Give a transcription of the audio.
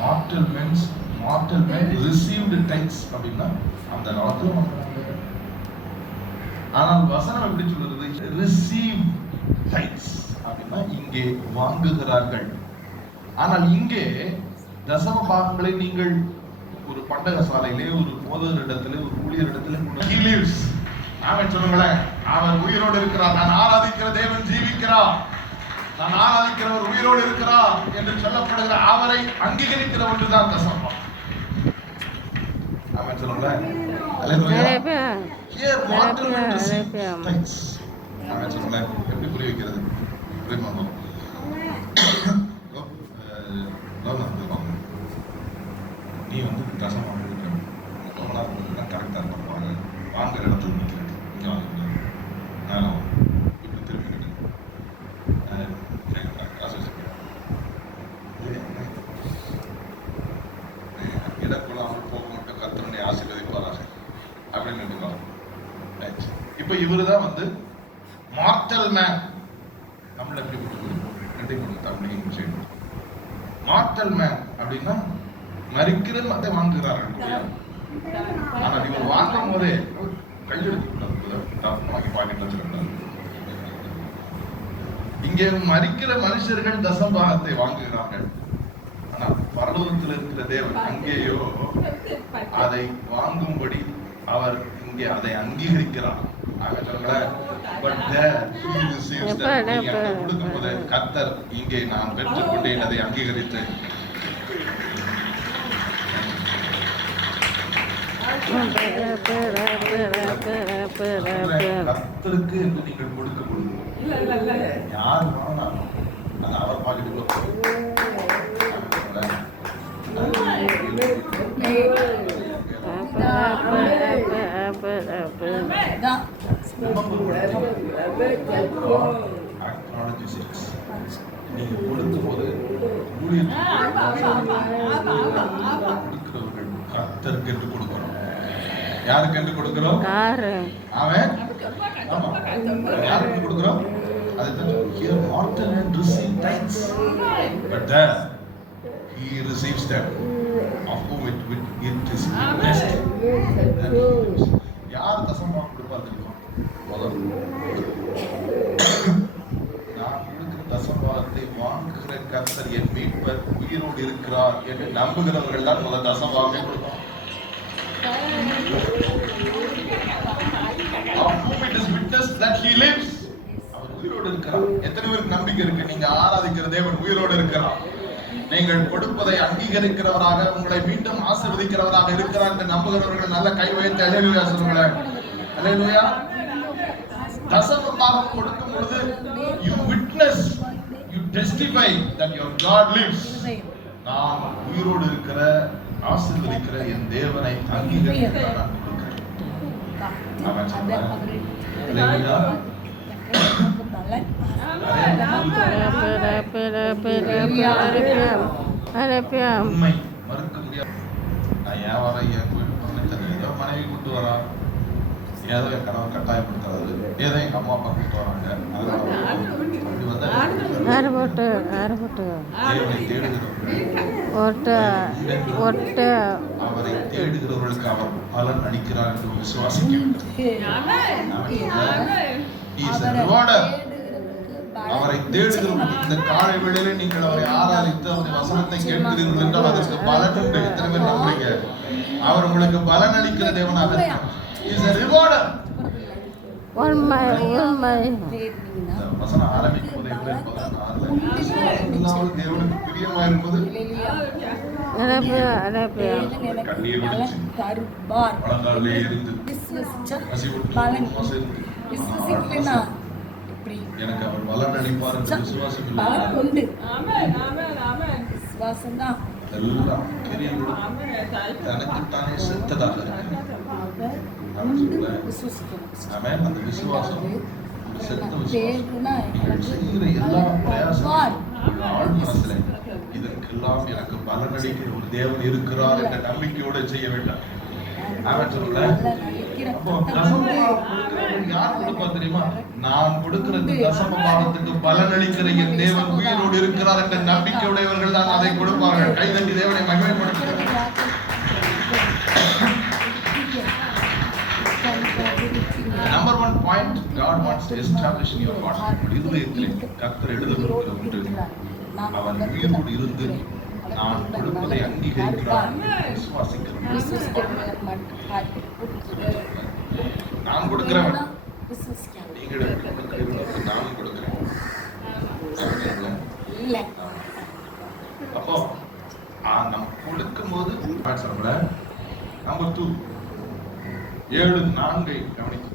Mortal men's mortal men received tithes அப்படின்னா அந்த காலத்துல ஆனால் வசனம் எப்படி சொல்றது? ரிசீவ் டைட்ஸ் அப்படின்னா இங்கே வாங்குகிறார்கள். ஆனால் இங்கே தசம பாகங்களை நீங்கள் ஒரு பண்டக சாலையிலே ஒரு போதகர் இடத்துல ஒரு ஊழியர் இடத்துல he lives. அவன் சொல்லுங்களேன். அவர் உயிரோடு இருக்கிறார். நான் ஆராதிக்கிற தேவன் ஜீவிக்கிறார். நான் ஆராதிக்கிறவர் உயிரோடு இருக்கிறார் என்று சொல்லப்படுகிற அவரை அங்கீகரிக்கிற ஒன்றுதான். அவன் சொல்லுங்களேன். எப்படி புரிய வைக்கிறது? நீ வந்து தசம் வாங்கிருக்க கரெக்டாக இருக்கும். வாங்க. வாங்குற இடத்துல நிற்கிறேன் இங்கே வாங்க நேரம் வாங்க. இப்படி திரும்பி நின்று காசு வச்சுக்கிறேன் இடக்குள்ளாமல் போக மட்டும் கத்தனை ஆசீர்வதிப்பாராக அப்படின்னு நினைக்கலாம் இப்போ இவர் தான் வந்து மார்டல் மேன் நம்மள எப்படி ரெண்டையும் கொண்டு தமிழையும் செய்யணும் மார்டல் மேன் அப்படின்னா மறிக்கிற மத்தை வாங்குகிறார்கள் ஆனால் இவர் வாங்கும் போதே கையெழுத்து வாங்கி பாக்கெட் வச்சிருந்தார் இங்கே மறிக்கிற மனுஷர்கள் தசம்பாகத்தை வாங்குகிறார்கள். பரலோகத்தில் இருக்கிற தேவன் அங்கேயோ அதை வாங்கும்படி அவர் இங்கே அதை அங்கீகரிக்கிறார். கர்த்தர் இங்கே நான் பெற்றுக்கொண்டேன் அதை அங்கீகரித்தேன். கர்த்தருக்கு என்று நீங்கள் கொடுக்க கொடுங்க யார் வேணாலும் அது அவர் பாக்கெட்டுக்குள்ள போகும். கொடுக்கும்போது கொடுக்கிறவர்கள் கொடுக்கிறோம் யாருக்கு என்று கொடுக்கிறோம் அவன் ஆமா யாருக்கு கொடுக்கிறோம் அதை தான் here mortal and receive thanks but there he receives them of whom it, it, it is blessed that he lives. யார் தசமாக கொடுப்பா தெரியுமா முதல் நான் கொடுக்கிற தசபாகத்தை வாங்குகிற கர்த்தர் என் மீட்பர் உயிரோடு இருக்கிறார் என்று நம்புகிறவர்கள் தான் முதல் தசபாகத்தை கொடுப்பாங்க of whom it is அவர் உயிரோடு இருக்கிறார். எத்தனை பேருக்கு நம்பிக்கை இருக்கு? நீங்க ஆராதிக்கிற தேவன் உயிரோடு இருக்கிறார். நீங்கள் கொடுப்பதை அங்கீகரிக்கிறவராக உங்களை மீண்டும் ஆசிர்வதிக்கிறவராக இருக்கிறார் என்று நம்புகிறவர்கள் நல்ல கை வைத்து அலையிலுயா சொல்லுங்களேன். அலையிலுயா தசமமாக கொடுக்கும் பொழுது you witness you testify that your God lives நான் உயிரோடு இருக்கிற ஆசீர்வதிக்கிற என் தேவனை அங்கீகரிக்கிறேன் உண்மை மறுக்க முடியாது நான் ஏன் வரேன்? என் கோயில் ஏதோ மனைவி கொண்டு வரான் ஏதோ என் கணவன் கட்டாயப்படுத்துறது. ஏதோ எங்க அம்மா அப்பா கூட்டு வராங்க. அறுபட்டு அறுபட்டு ஒட்டு ஒட்டு அவரை தேடுகிறவர்களுக்கு அவர் பலன் அளிக்கிறார் என்று விசுவாசிக்க வேண்டும். அவரை தேடுகிறவர்கள். இந்த காலை வேளையிலே நீங்கள் அவரை ஆராதித்து அவருடைய வசனத்தை கேட்கிறீர்கள் என்றால் அதற்கு பலன் உண்டு. எத்தனை பேர் நம்புறீங்க? அவர் உங்களுக்கு பலன் அளிக்கிற தேவனாக இருக்கிறார் He is a rewarder. உண்மை உண்மை இந்த வசனம் ஆரம்பிக்கும் போது எப்படி பதினாறுல தேவனுக்கு பிரியமா இருப்பது இருந்து எனக்கு அவர் அளிப்பார் என்று விசுவாசம் இல்லை. பலன் உண்டு விசுவாசம் தான் எல்லாம் கிரியைகளும் தனக்குத்தானே செத்ததாக இருக்கு விசுவசிக்கணும். அந்த விசுவாசம் இதற்கெல்லாம் எனக்கு பலனளிக்கிற ஒரு தேவன் இருக்கிறார் என்ற நம்பிக்கையோடு செய்ய வேண்டாம் தெரியுமா நான் கொடுக்கிற தசம பாகத்துக்கு பலனளிக்கிற என் தேவன் உயிரோடு இருக்கிறார் என்ற நம்பிக்கை உடையவர்கள் தான் அதை கொடுப்பார்கள் கைதட்டி தேவனை மகிமைப்படுத்துகிறார்கள் number one point establish in your heart. உங்கள் இருதயத்திலே கர்த்தர் எழுதவிருக்கிற ஒன்று. அவன் உயிரோடு இருந்து நான் கொடுப்பதை அங்கீகரிக்கிறான் விசுவாசிக்கிறான் நான் கொடுக்கிறவன் நீங்க கொடுக்கிறவனுக்கு நான் கொடுக்கிறேன். அப்போ நம்ம கொடுக்கும்போது நம்பர் டூ ஏழு நான்கை கவனிக்கும்